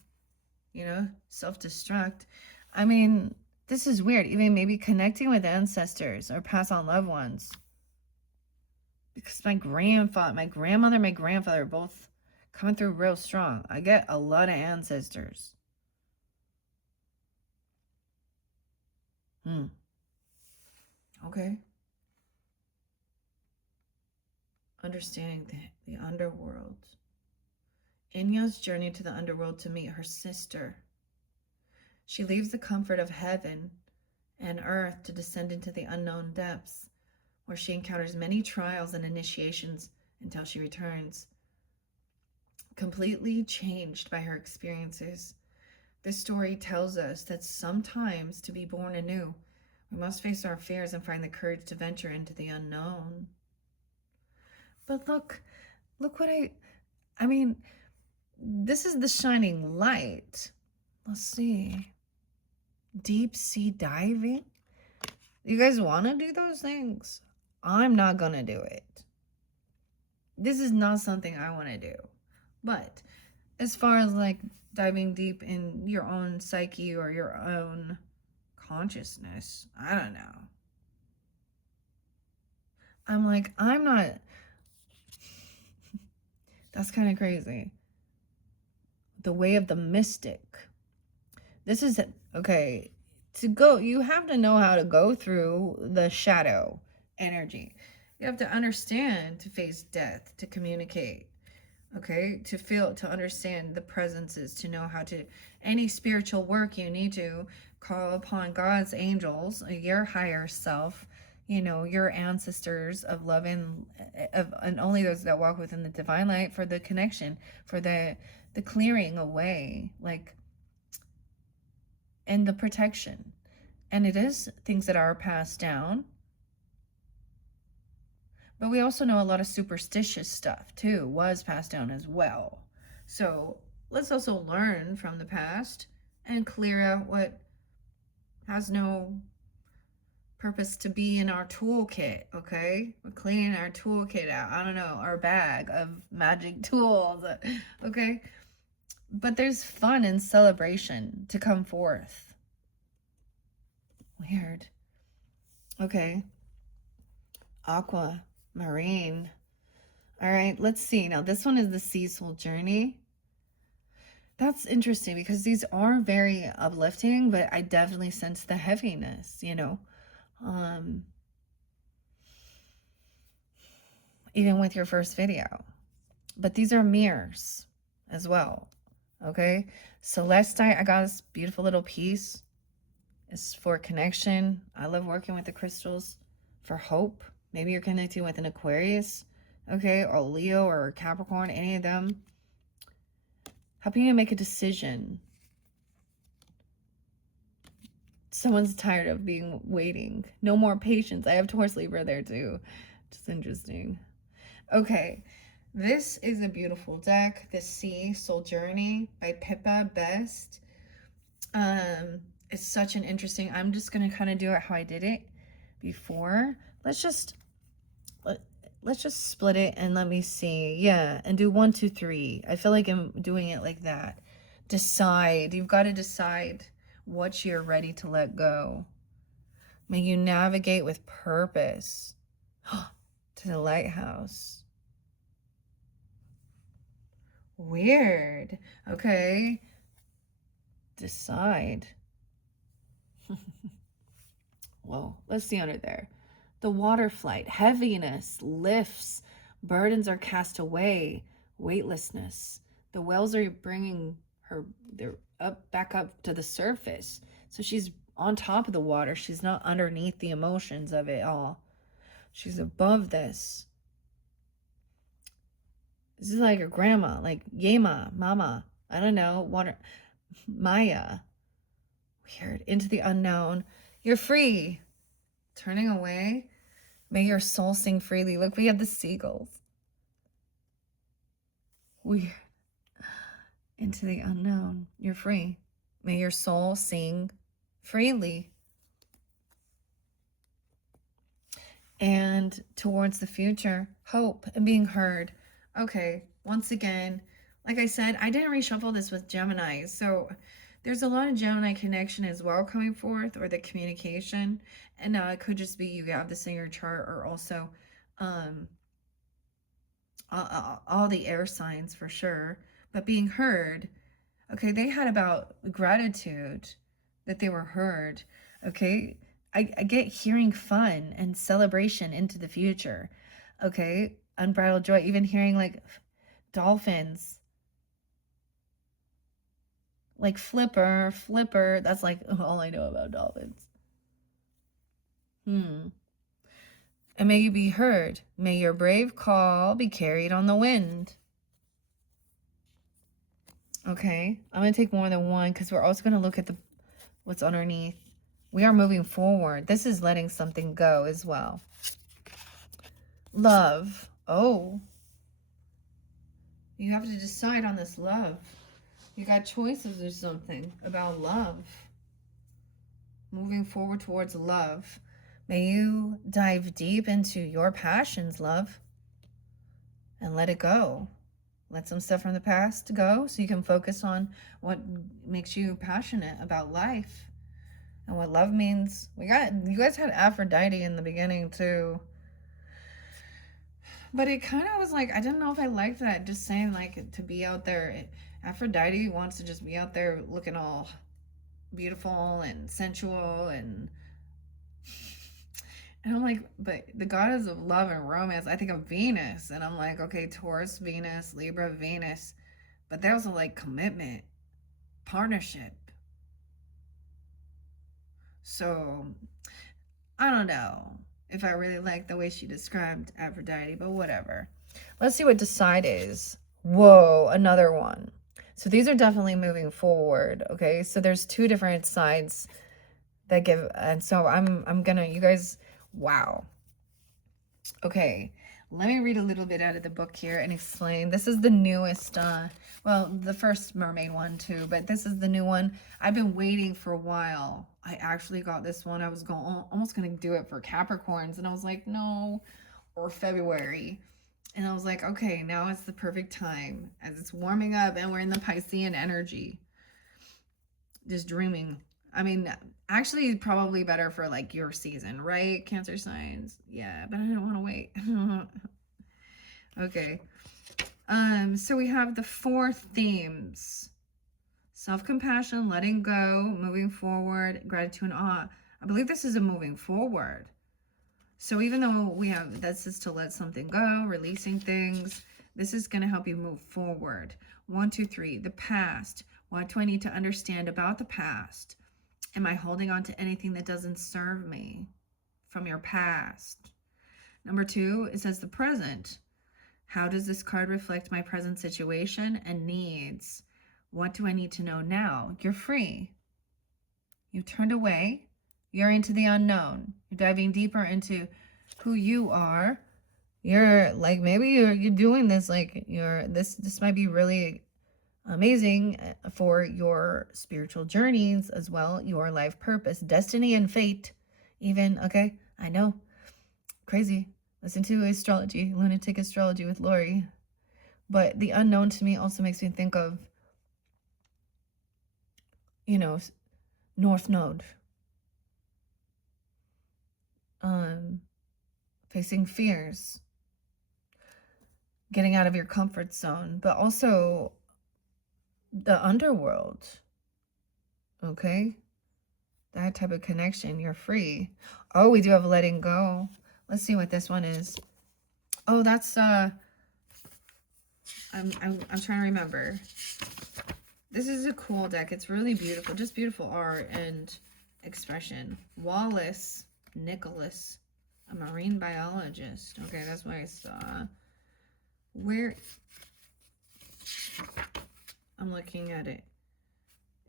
self-destruct. I mean, this is weird. Even maybe connecting with ancestors or past on loved ones. Because my grandmother, my grandfather are both coming through real strong. I get a lot of ancestors. Okay. Understanding the underworld. Inya's journey to the underworld to meet her sister. She leaves the comfort of heaven and earth to descend into the unknown depths, where she encounters many trials and initiations until she returns, completely changed by her experiences. This story tells us that sometimes to be born anew, we must face our fears and find the courage to venture into the unknown. But look what I mean, this is the shining light. Let's see. Deep sea diving? You guys want to do those things? I'm not going to do it. This is not something I want to do. But as far as like diving deep in your own psyche or your own consciousness, I don't know. I'm not. That's kind of crazy. The way of the mystic. This is, okay, you have to know how to go through the shadow energy. You have to understand to face death, to communicate, okay, to understand the presences, to know how to, any spiritual work you need to call upon God's angels, your higher self, your ancestors of love, and only those that walk within the divine light, for the connection, for the clearing away, and the protection. And it is things that are passed down. But we also know a lot of superstitious stuff too was passed down as well. So let's also learn from the past and clear out what has no purpose to be in our toolkit, okay? We're cleaning our toolkit out. I don't know, our bag of magic tools, okay? But there's fun and celebration to come forth. Weird. Okay. Aquamarine. All right, let's see. Now, this one is the Sea Soul Journey. That's interesting because these are very uplifting, but I definitely sense the heaviness, even with your first video. But these are mirrors as well. Okay. Celestite, I got this beautiful little piece. It's for connection. I love working with the crystals for hope. Maybe you're connecting with an Aquarius, okay, or Leo or Capricorn, any of them. Helping you make a decision. Someone's tired of being waiting. No more patience. I have Taurus Libra there too. Just interesting. Okay. This is a beautiful deck. The Sea Soul Journey by Pippa Best. It's such an interesting, I'm just going to kind of do it how I did it before. Let's just split it and let me see. Yeah, and do 1, 2, 3. I feel like I'm doing it like that. Decide. You've got to decide what you're ready to let go. May you navigate with purpose to the lighthouse. Weird. Okay. Decide. Whoa, let's see under there. The water flight, heaviness, lifts, burdens are cast away, weightlessness. The whales are bringing her, they're back up to the surface. So she's on top of the water. She's not underneath the emotions of it all. She's above this. This is like her grandma, like Yema, Mama, I don't know, water, Maya. Weird. Into the unknown. You're free. Turning away. May your soul sing freely. Look, we have the seagulls. Weird. Into the unknown. You're free. May your soul sing freely. And towards the future, hope and being heard. Okay, once again, like I said, I didn't reshuffle this with Gemini, so there's a lot of Gemini connection as well coming forth, or the communication. And now it could just be you have this in your chart, or also all the air signs for sure. But being heard, okay, they had about gratitude that they were heard. Okay, I get hearing fun and celebration into the future. Okay, unbridled joy, even hearing like dolphins. Like flipper, that's like all I know about dolphins. And may you be heard. May your brave call be carried on the wind. Okay, I'm going to take more than one because we're also going to look at what's underneath. We are moving forward. This is letting something go as well. Love. Oh. You have to decide on this love. You got choices or something about love. Moving forward towards love. May you dive deep into your passions, love, and let it go. Let some stuff from the past go so you can focus on what makes you passionate about life and what love means. You guys had Aphrodite in the beginning too. But it kind of was like, I didn't know if I liked that. Just saying, like, to be out there. Aphrodite wants to just be out there looking all beautiful and sensual and I'm like, but the goddess of love and romance, I think of Venus. And I'm like, okay, Taurus, Venus, Libra, Venus. But there's a like commitment, partnership. So I don't know if I really like the way she described Aphrodite, but whatever. Let's see what decide is. Whoa, another one. So these are definitely moving forward. Okay, so there's 2 different sides that give, and so I'm gonna, you guys, wow. Okay, let me read a little bit out of the book here and explain. This is the newest, well, the first mermaid one too, but this is the new one. I've been waiting for a while. I actually got this one. I was almost going to do it for Capricorns, and I was like, no, or February. And I was like, okay, now it's the perfect time as it's warming up and we're in the Piscean energy. Just dreaming. I mean, actually probably better for like your season, right? Cancer signs. Yeah, but I don't want to wait. Okay. So we have the 4 themes. Self-compassion, letting go, moving forward, gratitude and awe. I believe this is a moving forward. So even though we have, this is to let something go, releasing things, this is going to help you move forward. 1, 2, 3, the past. What do I need to understand about the past? Am I holding on to anything that doesn't serve me from your past? Number 2, it says the present. How does this card reflect my present situation and needs? What do I need to know now? You're free. You've turned away. You're into the unknown. You're diving deeper into who you are. You're like, maybe you're doing this, like this might be really amazing for your spiritual journeys as well, your life purpose, destiny and fate even. Okay, I know, crazy. Listen to astrology, lunatic astrology with Lori. But the unknown to me also makes me think of, you know, North Node. Facing fears, getting out of your comfort zone, but also the underworld. Okay? That type of connection, you're free. Oh, we do have letting go. Let's see what this one is. Oh, that's I'm trying to remember. This is a cool deck. It's really beautiful, just beautiful art and expression. Wallace Nicholas, a marine biologist. Okay, that's what I saw. Where I'm looking at it.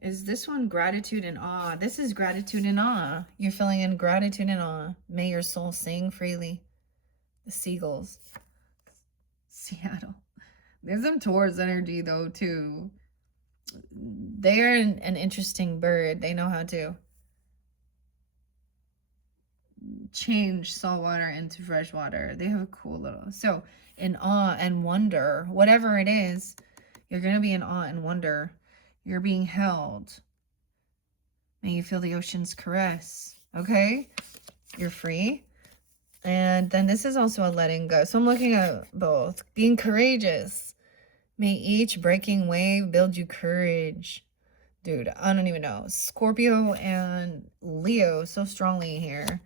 Is this one gratitude and awe? This is gratitude and awe. You're feeling in gratitude and awe. May your soul sing freely. The seagulls. Seattle. There's some Taurus energy though too. They are an interesting bird. They know how to change salt water into fresh water. They have a cool little, so in awe and wonder, whatever it is, you're going to be in awe and wonder. You're being held. May you feel the ocean's caress. Okay, you're free. And then this is also a letting go. So I'm looking at both. Being courageous. May each breaking wave build you courage. Dude, I don't even know. Scorpio and Leo so strongly here.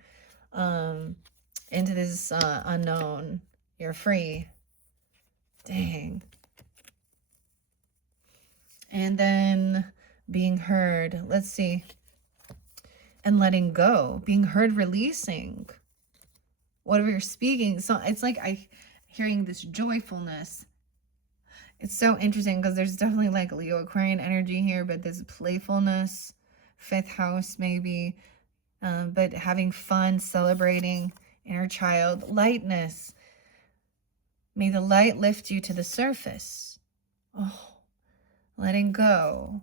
Into this unknown. You're free. Dang. And then being heard. Let's see. And letting go. Being heard, releasing. Whatever you're speaking. So it's like hearing this joyfulness. It's so interesting because there's definitely like Leo Aquarian energy here, but there's playfulness, 5th house maybe, but having fun, celebrating inner child, lightness. May the light lift you to the surface. Oh, letting go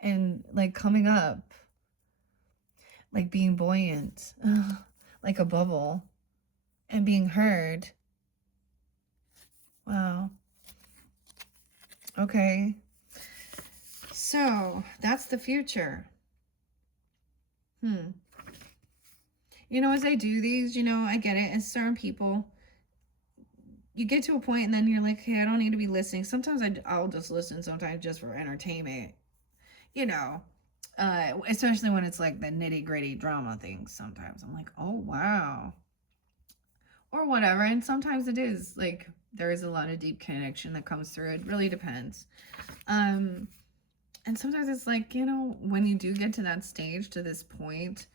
and like coming up, like being buoyant, like a bubble, and being heard. Wow. Okay, so that's the future. You know, as I do these, you know, I get it. As certain people, you get to a point and then you're like, hey, I don't need to be listening. Sometimes I'll just listen, sometimes just for entertainment, you know, especially when it's like the nitty gritty drama things. Sometimes I'm like, oh, wow. Or whatever. And sometimes it is like, there is a lot of deep connection that comes through. It really depends. And sometimes it's like, you know, when you do get to that stage, to this point,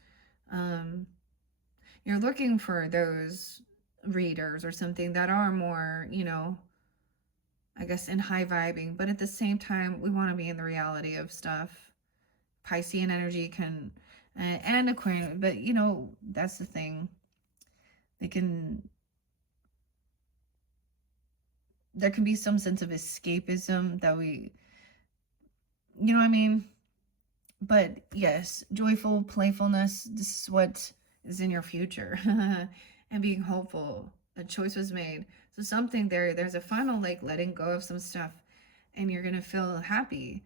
you're looking for those readers or something that are more, you know, I guess in high vibing, but at the same time, we want to be in the reality of stuff. Piscean energy can, and Aquarian, but you know, that's the thing. There can be some sense of escapism that we, you know what I mean? But yes, joyful playfulness, this is what is in your future. And being hopeful, a choice was made. So something there's a final like letting go of some stuff and you're going to feel happy.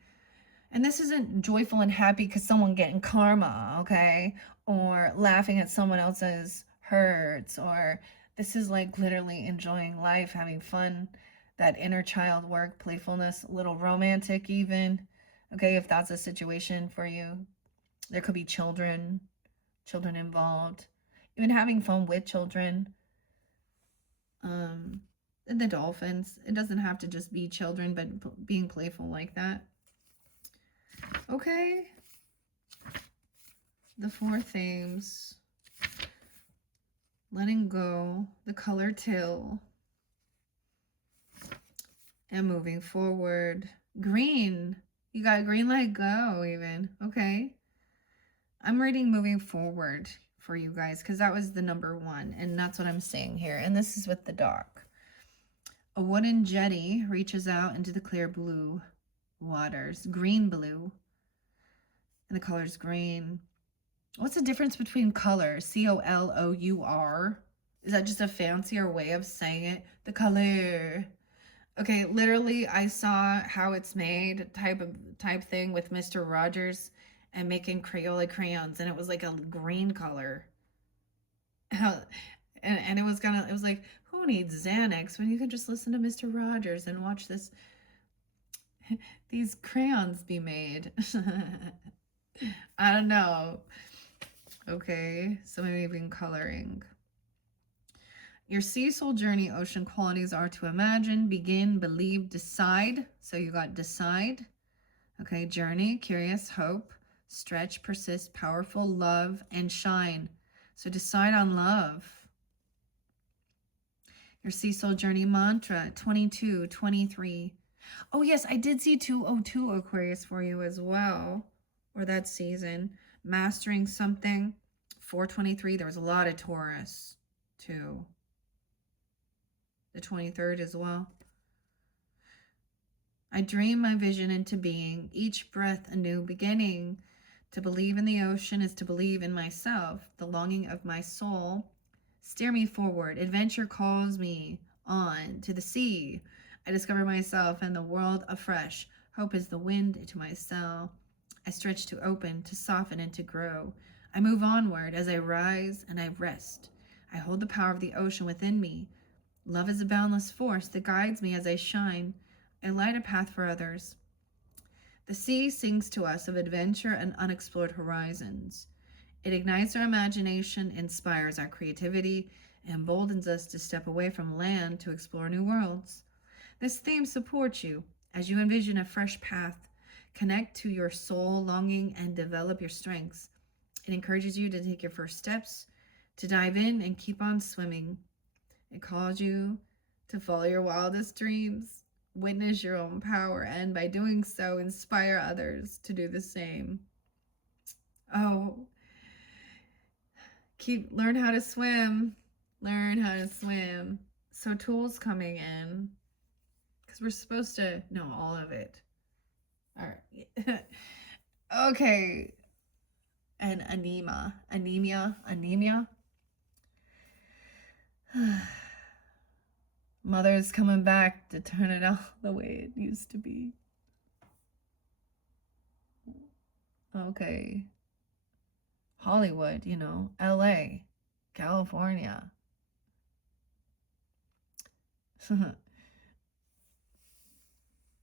And this isn't joyful and happy because someone getting karma, okay? Or laughing at someone else's hurts, or this is like literally enjoying life, having fun, that inner child work, playfulness, a little romantic even. Okay, if that's a situation for you. There could be children involved. even having fun with children. The dolphins. It doesn't have to just be children, but being playful like that. Okay. The 4 themes. Letting go. The color till. And moving forward. Green. You got green, let go even. Okay. I'm reading moving forward for you guys because that was the number 1. And that's what I'm saying here. And this is with the dock. A wooden jetty reaches out into the clear blue waters. Green blue. And the color's green. What's the difference between color? C-O-L-O-U-R. Is that just a fancier way of saying it? The color. Okay, literally, I saw how it's made type thing with Mr. Rogers and making Crayola crayons, and it was like a green color. And it was like, who needs Xanax when you can just listen to Mr. Rogers and watch these crayons be made? I don't know. Okay, so maybe even coloring. Your sea soul journey ocean qualities are to imagine, begin, believe, decide. So you got decide. Okay, journey, curious, hope, stretch, persist, powerful, love, and shine. So decide on love. Your sea soul journey mantra, 22, 23. Oh yes, I did see 202 Aquarius for you as well, or that season. Mastering something, 423. There was a lot of Taurus too. The 23rd as well. I dream my vision into being, each breath a new beginning. To believe in the ocean is to believe in myself, the longing of my soul. Steer me forward, adventure calls me on to the sea. I discover myself and the world afresh. Hope is the wind to my sail. I stretch to open, to soften, and to grow. I move onward as I rise and I rest. I hold the power of the ocean within me. Love is a boundless force that guides me as I shine. I light a path for others. The sea sings to us of adventure and unexplored horizons. It ignites our imagination, inspires our creativity, and emboldens us to step away from land to explore new worlds. This theme supports you as you envision a fresh path, connect to your soul longing, and develop your strengths. It encourages you to take your first steps, to dive in and keep on swimming. It calls you to follow your wildest dreams, witness your own power, and by doing so, inspire others to do the same. Oh, learn how to swim. Learn how to swim. So tools coming in, because we're supposed to know all of it. All right. Okay. And anemia. Mother's coming back to turn it out the way it used to be. Okay. Hollywood, LA, California. And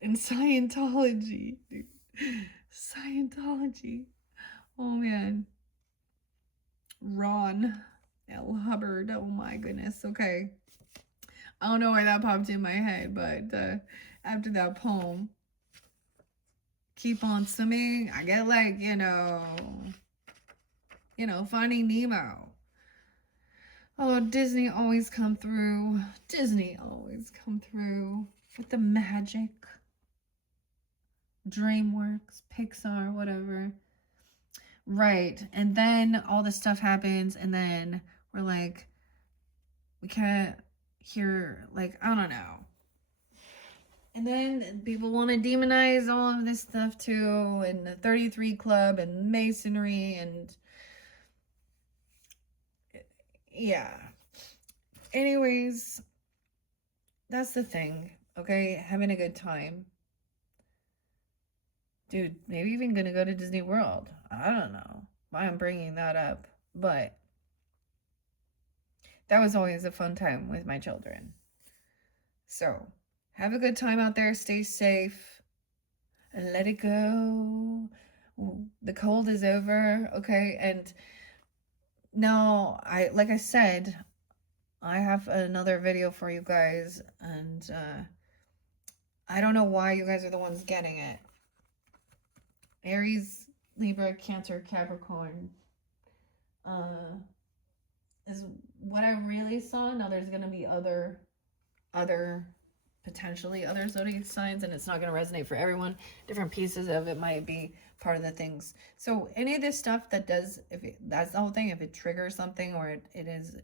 Scientology, dude. Scientology. Oh man. Ron L. Hubbard. Oh my goodness. Okay. I don't know why that popped in my head, but after that poem, keep on swimming, I get like, Finding Nemo. Oh, Disney always come through. Disney always come through with the magic. DreamWorks, Pixar, whatever. Right. And then all this stuff happens, and then we're like, we can't hear, like, I don't know. And then people want to demonize all of this stuff too, and the 33 Club and Masonry, and yeah. Anyways, that's the thing, okay? Having a good time. Dude, maybe even gonna go to Disney World. I don't know why I'm bringing that up, but that was always a fun time with my children. So, have a good time out there. Stay safe. And let it go. The cold is over, okay? And Now, like I said, I have another video for you guys, and I don't know why you guys are the ones getting it. Aries, Libra, Cancer, Capricorn is what I really saw. Now there's going to be other potentially other zodiac signs, and it's not going to resonate for everyone. Different pieces of it might be part of the things. So any of this stuff that does, that's the whole thing, if it triggers something, or it is,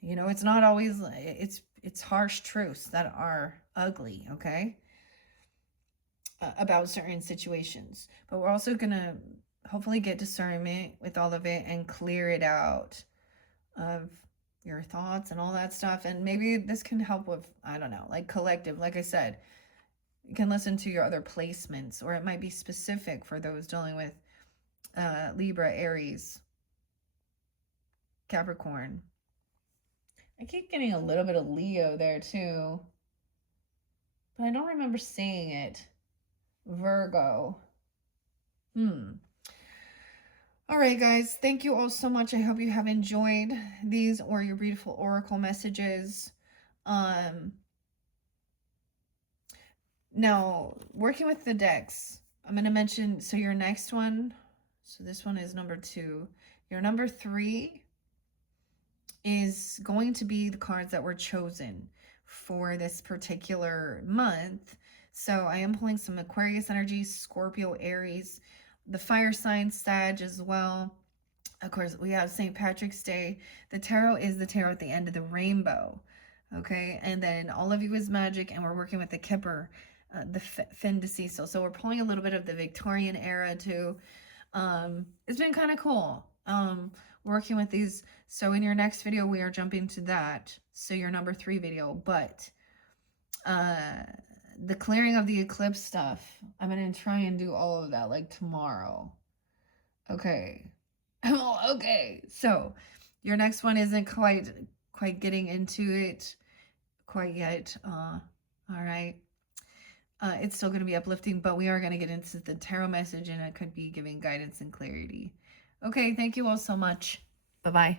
you know, it's not always, it's harsh truths that are ugly, okay, about certain situations. But we're also going to hopefully get discernment with all of it and clear it out of your thoughts and all that stuff. And maybe this can help with, I don't know, like collective. Like I said, you can listen to your other placements, or it might be specific for those dealing with Libra, Aries, Capricorn. I keep getting a little bit of Leo there too, but I don't remember seeing it. Virgo. All right, guys, thank you all so much. I hope you have enjoyed these or your beautiful oracle messages. Now, working with the decks, I'm going to mention, so your next one, so this one is number 2. Your number 3 is going to be the cards that were chosen for this particular month. So I am pulling some Aquarius energy, Scorpio, Aries, the fire sign, Sag as well. Of course, we have St. Patrick's Day. The tarot is the tarot at the end of the rainbow. Okay, and then all of you is magic, and we're working with the Kipper, the fin de Cecil. So we're pulling a little bit of the Victorian era too. It's been kind of cool working with these. So in your next video, we are jumping to that. So your number 3 video, but the clearing of the eclipse stuff, I'm going to try and do all of that like tomorrow. Okay. Okay. So your next one isn't quite getting into it quite yet. All right. It's still going to be uplifting, but we are going to get into the tarot message, and it could be giving guidance and clarity. Okay. Thank you all so much. Bye-bye.